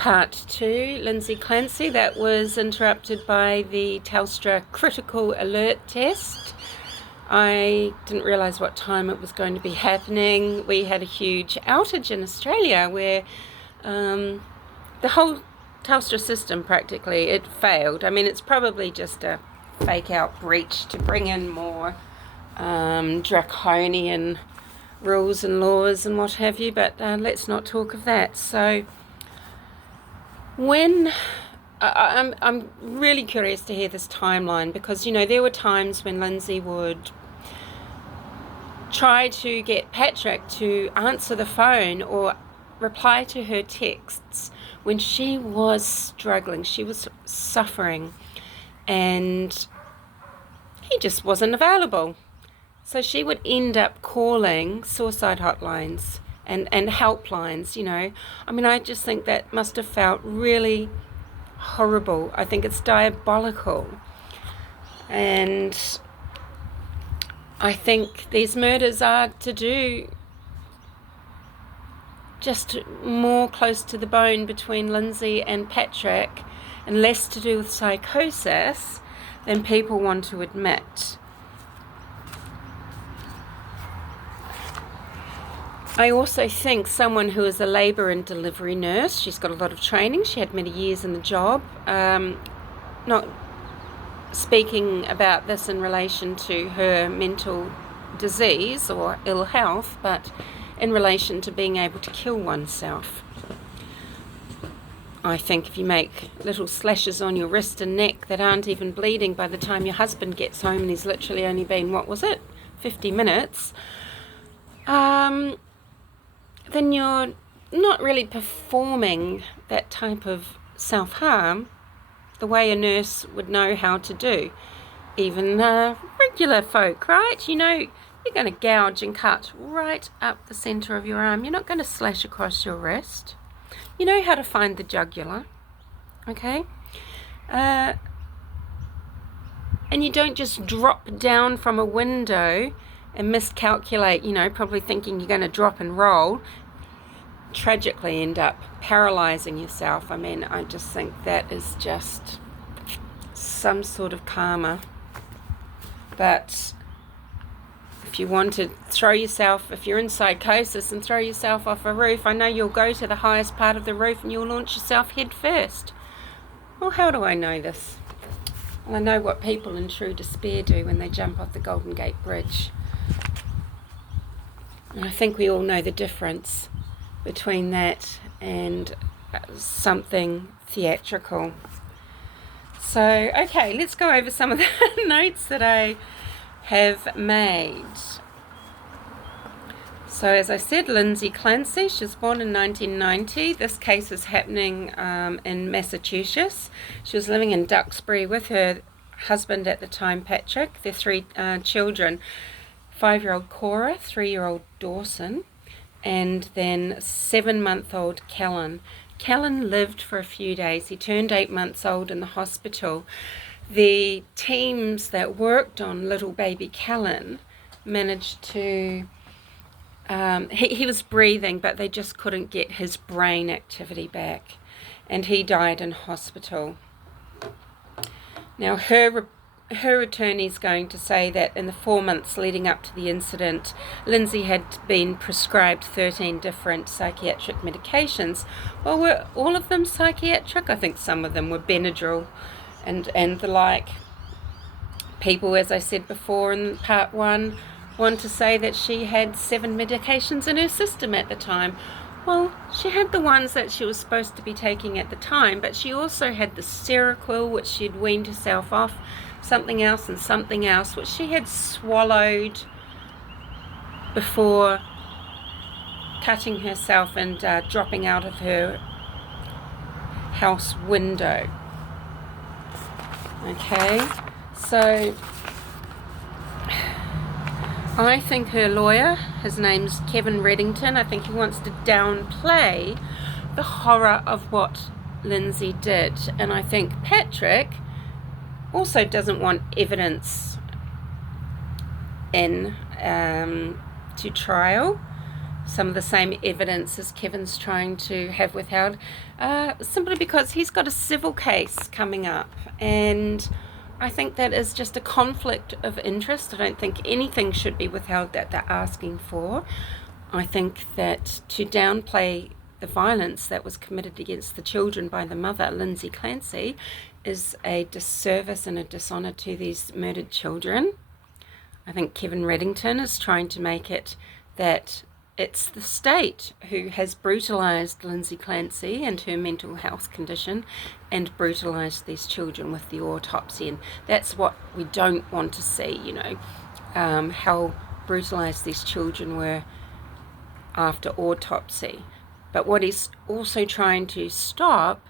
Part 2, Lindsay Clancy. That was interrupted by the Telstra critical alert test. I didn't realise what time it was going to be happening. We had a huge outage in Australia where the whole Telstra system practically, it failed. I mean, it's probably just a fake out breach to bring in more draconian rules and laws and what have you, but let's not talk of that. So when I'm really curious to hear this timeline, because there were times when Lindsay would try to get Patrick to answer the phone or reply to her texts when she was struggling, she was suffering, and he just wasn't available. So she would end up calling suicide hotlines and helplines, I mean, I just think that must have felt really horrible. I think it's diabolical. And I think these murders are to do just more close to the bone between Lindsay and Patrick and less to do with psychosis than people want to admit. I also think someone who is a labour and delivery nurse, she's got a lot of training, she had many years in the job, not speaking about this in relation to her mental disease or ill health, but in relation to being able to kill oneself. I think if you make little slashes on your wrist and neck that aren't even bleeding by the time your husband gets home and he's literally only been, 50 minutes, then you're not really performing that type of self-harm the way a nurse would know how to do. Even regular folk, right? You're going to gouge and cut right up the centre of your arm. You're not going to slash across your wrist. You know how to find the jugular, okay? And you don't just drop down from a window and miscalculate, probably thinking you're going to drop and roll, tragically end up paralysing yourself. I mean, I just think that is just some sort of karma. But if you want to throw yourself, if you're in psychosis and throw yourself off a roof, I know you'll go to the highest part of the roof and you'll launch yourself head first. Well, how do I know this? Well, I know what people in true despair do when they jump off the Golden Gate Bridge. And I think we all know the difference between that and something theatrical. So, okay, let's go over some of the notes that I have made. So, as I said, Lindsay Clancy, she was born in 1990. This case is happening in Massachusetts. She was living in Duxbury with her husband at the time, Patrick, their three children, 5-year-old Cora, 3-year-old Dawson, and then 7-month-old Callan. Callan lived for a few days. He turned 8 months old in the hospital. The teams that worked on little baby Callan managed to... he was breathing, but they just couldn't get his brain activity back, and he died in hospital. Now, her attorney is going to say that in the 4 months leading up to the incident, Lindsay had been prescribed 13 different psychiatric medications. Well, were all of them psychiatric? I think some of them were Benadryl and the like. People, as I said before in part 1, want to say that she had 7 medications in her system at the time. Well, she had the ones that she was supposed to be taking at the time, but she also had the Seroquel, which she'd weaned herself off, something else and something else, which she had swallowed before cutting herself and dropping out of her house window. Okay, so I think her lawyer, his name's Kevin Reddington, I think he wants to downplay the horror of what Lindsay did. And I think Patrick also doesn't want evidence in to trial. some of the same evidence as Kevin's trying to have withheld, simply because he's got a civil case coming up, and I think that is just a conflict of interest. I don't think anything should be withheld that they're asking for. I think that to downplay the violence that was committed against the children by the mother, Lindday Clancy, is a disservice and a dishonour to these murdered children. I think Kevin Reddington is trying to make it that it's the state who has brutalised Lindday Clancy and her mental health condition and brutalised these children with the autopsy. And that's what we don't want to see, how brutalised these children were after autopsy. But what he's also trying to stop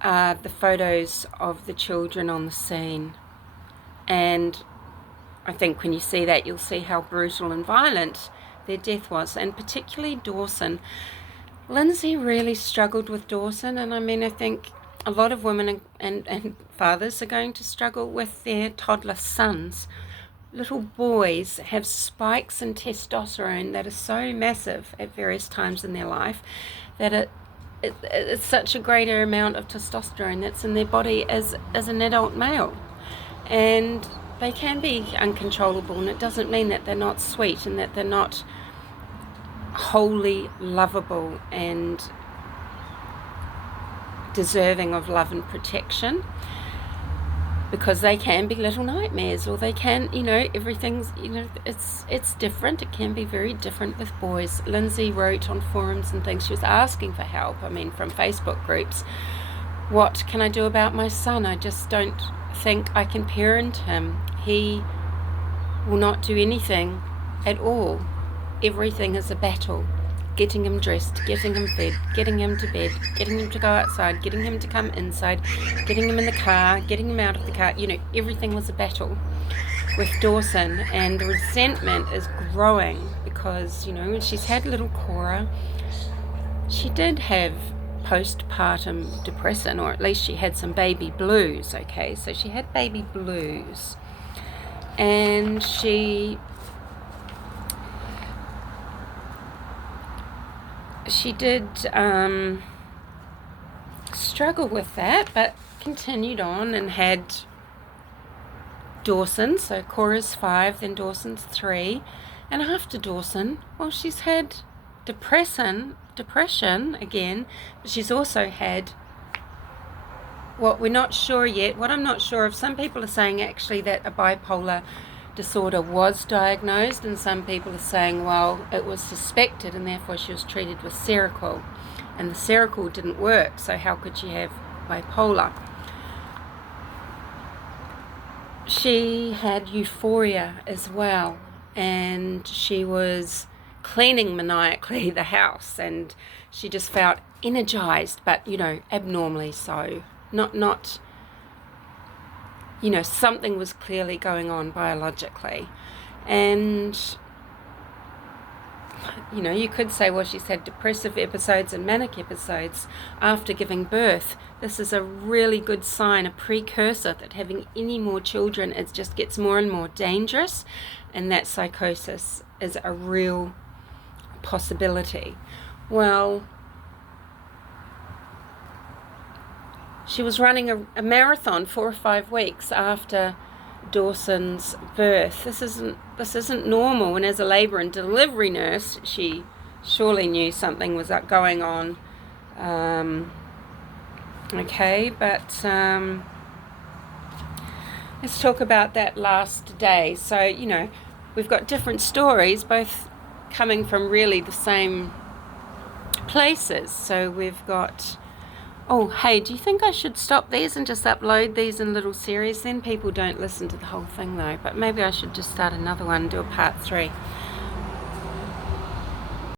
are the photos of the children on the scene. And I think when you see that, you'll see how brutal and violent their death was, and particularly Dawson. Lindday really struggled with Dawson, and I think a lot of women and fathers are going to struggle with their toddler sons. Little boys have spikes in testosterone that are so massive at various times in their life that it's such a greater amount of testosterone that's in their body as an adult male. And they can be uncontrollable, and it doesn't mean that they're not sweet and that they're not wholly lovable and deserving of love and protection, because they can be little nightmares, or they can, everything's, it's different. It can be very different with boys. Lindday wrote on forums and things. She was asking for help, from Facebook groups. What can I do about my son? I just don't think I can parent him. He will not do anything at all. Everything is a battle. Getting him dressed, getting him fed, getting him to bed, getting him to go outside, getting him to come inside, getting him in the car, getting him out of the car. Everything was a battle with Dawson, and the resentment is growing because, when she's had little Cora, she did have postpartum depression, or at least she had some baby blues, okay? So she had baby blues, and she did struggle with that, but continued on and had Dawson. So Cora's 5, then Dawson's 3, and after Dawson, she's had depression again, but she's also had what we're not sure yet. What I'm not sure of, some people are saying actually that a bipolar disorder was diagnosed, and some people are saying, it was suspected and therefore she was treated with Seroquel, and the Seroquel didn't work, so how could she have bipolar? She had euphoria as well, and she was cleaning maniacally the house, and she just felt energized, but abnormally so. Not something was clearly going on biologically. And you could say, she's had depressive episodes and manic episodes after giving birth. This is a really good sign, a precursor that having any more children, it just gets more and more dangerous, and that psychosis is a real possibility. She was running a marathon 4 or 5 weeks after Dawson's birth. This isn't normal, and as a labour and delivery nurse, she surely knew something was going on. But let's talk about that last day. So, we've got different stories, both coming from really the same places. So we've got... Oh, hey, do you think I should stop these and just upload these in little series? Then people don't listen to the whole thing, though. But maybe I should just start another one and do a part 3.